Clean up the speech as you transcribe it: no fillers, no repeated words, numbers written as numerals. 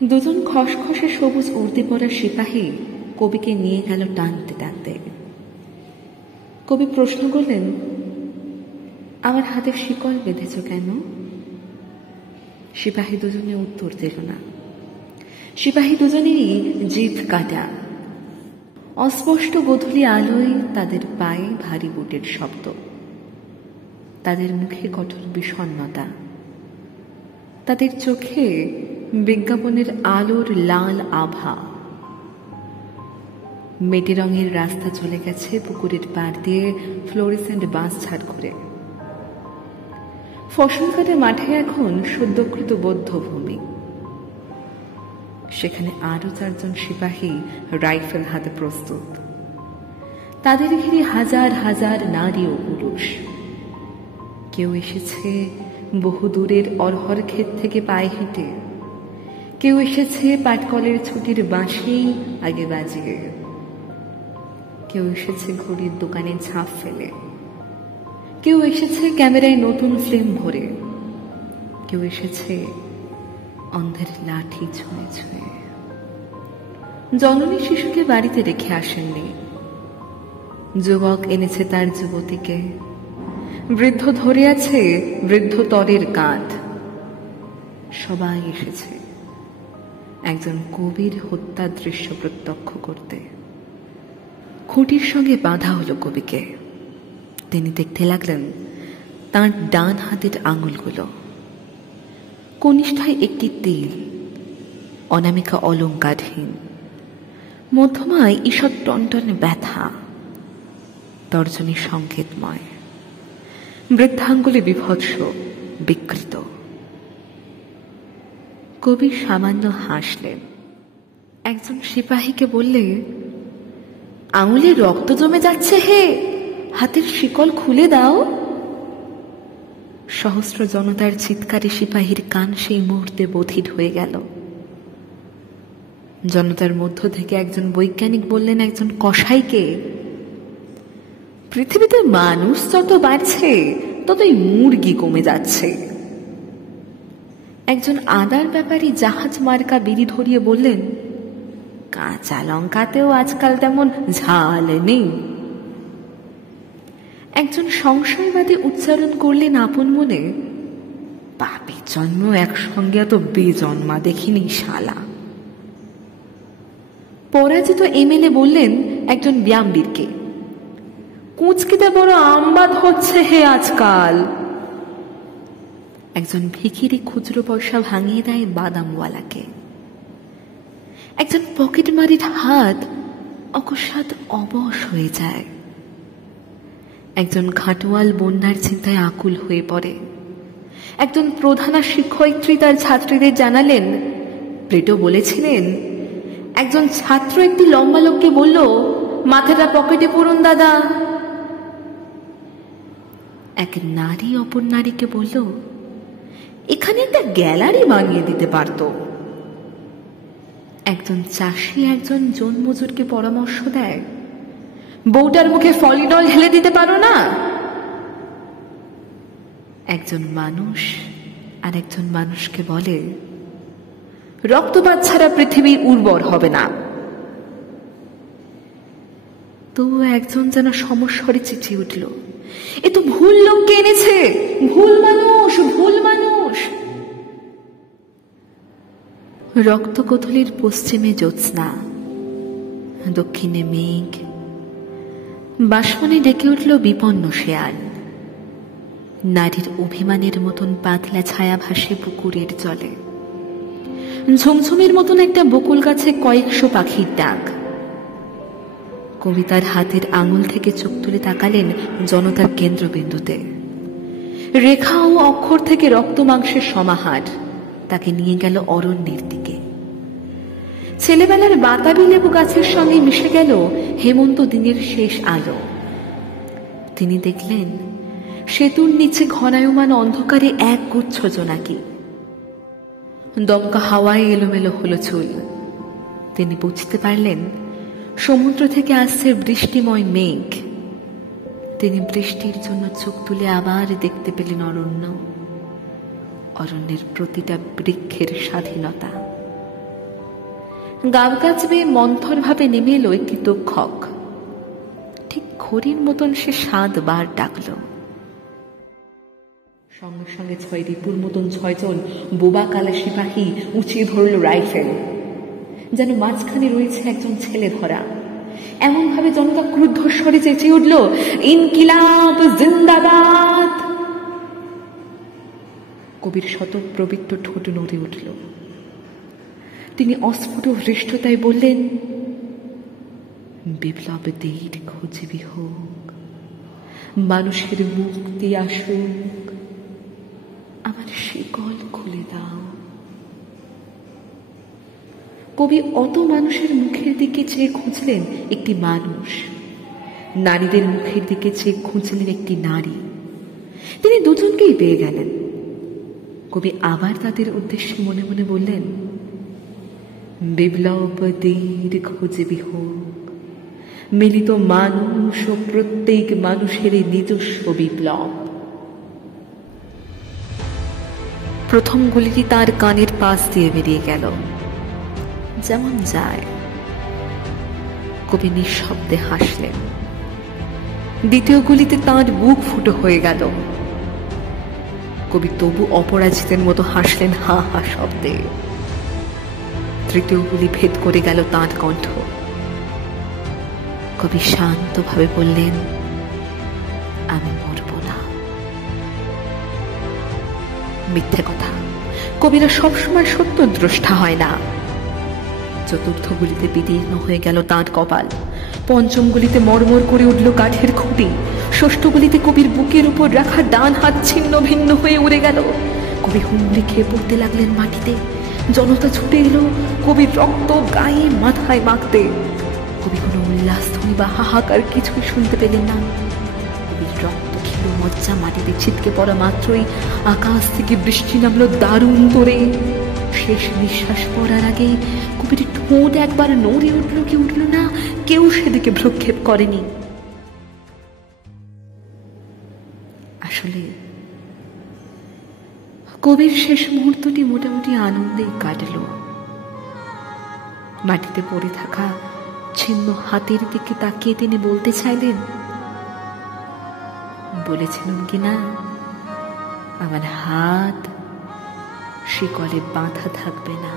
দুজন খসখসে সবুজ উর্দি পরা সিপাহী কবিকে নিয়ে গেল টানতে টানতে। কবি প্রশ্ন করলেন, আমার হাতে শিকল বেঁধেছ কেন? সিপাহী দুজনে উত্তর দিল না। সিপাহী দুজনেরই জিভ কাটা। অস্পষ্ট গোধূলি আলোয় তাদের পায়ে ভারী বুটের শব্দ, তাদের মুখে কঠোর বিষণ্ণতা, তাদের চোখে বিজ্ঞাপনের আলোর লাল আভা। মেটে রঙের রাস্তা চলে গেছে পুকুরের পাড় দিয়ে ফ্লোরেসেন্ট বাস ছাড় করে। ফসল কাটা মাঠে এখন সদ্যকৃত বধ্যভূমি। সেখানে আরো 4 জন সিপাহী রাইফেল হাতে প্রস্তুত। তাদের ঘিরে হাজার হাজার নারী ও পুরুষ। কেউ এসেছে বহু দূরের অরহর ক্ষেত থেকে পায়ে হেঁটে, কেউ এসেছে পাটকলের ছুটির বাঁশি আগে বাজিয়ে, কেউ এসেছে ঘড়ির দোকানে ঝাঁপ ফেলে, কেউ এসেছে ক্যামেরায় নতুন ফিল্ম ভরে, কেউ এসেছে অন্ধের লাঠি ছুঁয়ে ছুঁয়ে। জননী শিশুকে বাড়িতে রেখে আসেননি। যুবক এনেছে তার যুবতীকে, বৃদ্ধ ধরে আছে বৃদ্ধ তরের কাঁধ। সবাই এসেছে একজন কবির হত্যার দৃশ্য প্রত্যক্ষ করতে। খুঁটির সঙ্গে বাঁধা হলো কবিকে। তিনি দেখতে লাগলেন তাঁর ডান হাতের আঙুলগুলো। কনিষ্ঠায় একটি তিল, অনামিকা অলঙ্কারহীন, মধ্যমায় ঈষৎ টনটন ব্যথা, তর্জনী সংকেতময়, বৃদ্ধাঙ্গুলে বিভৎস, বিকৃত। কবি সামান্য হাসলেন। একজন সিপাহীকে বললে, আঙুলে রক্ত জমে যাচ্ছে হে, হাতের শিকল খুলে দাও। সহস্র জনতার চিৎকারে সিপাহীর কান সেই মুহূর্তে বধির হয়ে গেল। জনতার মধ্য থেকে একজন বৈজ্ঞানিক বললেন একজন কসাইকে, পৃথিবীতে মানুষ যত বাড়ছে ততই মুরগি কমে যাচ্ছে। একজন আদার ব্যাপারী জাহাজ মার্কা বিড়ি ধরিয়ে বললেন, কাঁচা লঙ্কাতেও আজকাল তেমন ঝাল নেই। একজন সংশয়বাদী উচ্চারণ করলেন আপন মনে, পাপের জন্ম একসঙ্গে এত বেজন্মা দেখিনি শালা। পরাজিত এমএলএ বললেন একজন ব্যায়ামবীরকে, কুচকিতে বড় আমবাদ হচ্ছে হে আজকাল। একজন ভিখিরি খুচরো পয়সা ভাঙিয়ে দেয় বাদামওয়ালাকে। একজন পকেটমারির হাত অকস্মাৎ অবশ হয়ে যায়। একজন ঘাটোয়াল বন্যার চিন্তায় আকুল হয়ে পড়ে। একজন প্রধানা শিক্ষয়িত্রী তার ছাত্রীদের জানালেন, প্লেটো বলেছিলেন, একজন ছাত্র একটি লম্বা লোককে বলল, মাথাটা পকেটে পড়ুন দাদা। এক নারী অপর নারীকে বলল, এখানে একটা গ্যালারি বানিয়ে দিতে পারত। একজন চাষি একজন জনমজুরকে পরামর্শ দেয়, বউটার মুখে ফলিডল ঢেলে দিতে পারো না। একজন মানুষ আর একজন মানুষকে বলে, রক্তপাত ছাড়া পৃথিবী উর্বর হবে না। তো একজন যেন সমস্বরে চেঁচিয়ে উঠল, এ তো ভুল লোককে এনেছে, ভুল মানুষ, ভুল মানুষ। রক্তকোথলির পশ্চিমে জ্যোৎস্না, দক্ষিণে মেঘ, বাষ্পনে ডেকে উঠল বিপন্ন শেয়াল। নারীর অভিমানের মতন পাতলা ছায়া ভাসে পুকুরের জলে। ঝুমঝুমের মতন একটা বকুল গাছে কয়েকশো পাখির ডাক। কবিতার হাতের আঙুল থেকে চোখ তুলে তাকালেন জনতার কেন্দ্রবিন্দুতে। রেখা ও অক্ষর থেকে রক্ত মাংসের সমাহার তাকে নিয়ে গেল অরণ্যের দিকে। ছেলেবেলার বাতাবি লেবু গাছের সঙ্গে মিশে গেল হেমন্ত দিনের শেষ আলো। তিনি দেখলেন সেতুর নিচে ঘনায়মান অন্ধকারে এক গুচ্ছ জোনাকি। দমকা হাওয়ায় এলোমেলো হলো চুল। তিনি বুঝতে পারলেন সমুদ্র থেকে আসছে বৃষ্টিময় মেঘ। তিনি বৃষ্টির জন্য চোখ তুলে আবার দেখতে পেলেন অরণ্য, অরণ্যের প্রতিটা বৃক্ষের স্বাধীনতা। গাব গাছ বেয়ে মন্থর ভাবে নেমে এলো একটি তক্ষক। ঠিক ঘড়ির মতন সে 7 বার ডাকল। সঙ্গে সঙ্গে 6 রিপুর মতন 6 জন বোবা কালা সিপাহী উঁচিয়ে ধরল রাইফেল। যেন মাঝখানে রয়েছে একজন ছেলে ধরা। এমন ভাবে জনতা ক্রুদ্ধ স্বরে চেঁচিয়ে উঠল, ইনকিলাব জিন্দাবাদ। কবির শতপ্রবৃত্ত ঠোঁট নড়ে উঠল। তিনি অস্ফুট হৃষ্টতায় বললেন, বিপ্লব দীর্ঘজীবী হোক, মানুষের মুক্তি আসুক, আমার শিকল খুলে দাও। কবি অত মানুষের মুখের দিকে চেয়ে খুঁজলেন একটি মানুষ, নারীদের মুখের দিকে চেয়ে খুঁজলেন একটি নারী। তিনি দুজনকেই পেয়ে গেলেন। কবি আবার তাদের উদ্দেশ্যে মনে মনে বললেন, বিপ্লব দীর্ঘজীবী হোক, মিলিত মানুষ ও প্রত্যেক মানুষের নিজস্ব বিপ্লব। প্রথম গুলিটি তার কানের পাশ দিয়ে বেরিয়ে গেল, যেমন যায়। কবি নিঃশব্দে হাসলেন। দ্বিতীয় গুলিতে তাঁর বুক ফুটো হয়ে গেল। কবি তবু অপরাজিতের মতো হাসলেন হা হা শব্দে। তৃতীয় গুলি ভেদ করে গেল তাঁর কণ্ঠ। কবি শান্তভাবে বললেন, আমি মরব না। মিথ্যে কথা, কবিরা সবসময় সত্য দ্রষ্টা হয় না। চতুর্থ গুলিতে বিদীর্ণ হয়ে গেল তাঁর কপাল। পঞ্চম গুলিতে মরমর করে উঠল কাঠের খুঁটি। ষষ্ঠ গুলিতে কবির বুকের উপর রাখা ডান হাত ছিন্ন ভিন্ন হয়ে উড়ে গেল। কবি হুমড়ি খেয়ে পড়তে লাগলেন মাটিতে। জনতা ছুটে এলো কবির রক্ত গায়ে মাথায় মাখতে। কবি কোনো উল্লাসধ্বনি বা হাহাকার কিছুই শুনতে পেলেন না। কবির রক্ত ক্ষীণ মজ্জা মাটিতে ছিটকে পড়া মাত্রই আকাশ থেকে বৃষ্টি নামলো দারুণ করে। শেষ নিঃশ্বাস পড়ার আগে কবির ঠোঁট একবার নড়ে উঠল কি উঠল না, কেউ সেদিকে ভ্রুক্ষেপ করেনি। আসলে কবির শেষ মুহূর্তটি মোটামুটি আনন্দেই কাটল। মাটিতে পড়ে থাকা ছিন্ন হাতের দিকে তাকিয়ে তিনি বলতে চাইলেন, বলেছিলাম কিনা আমার হাত শিকলে বাঁধা থাকবে না।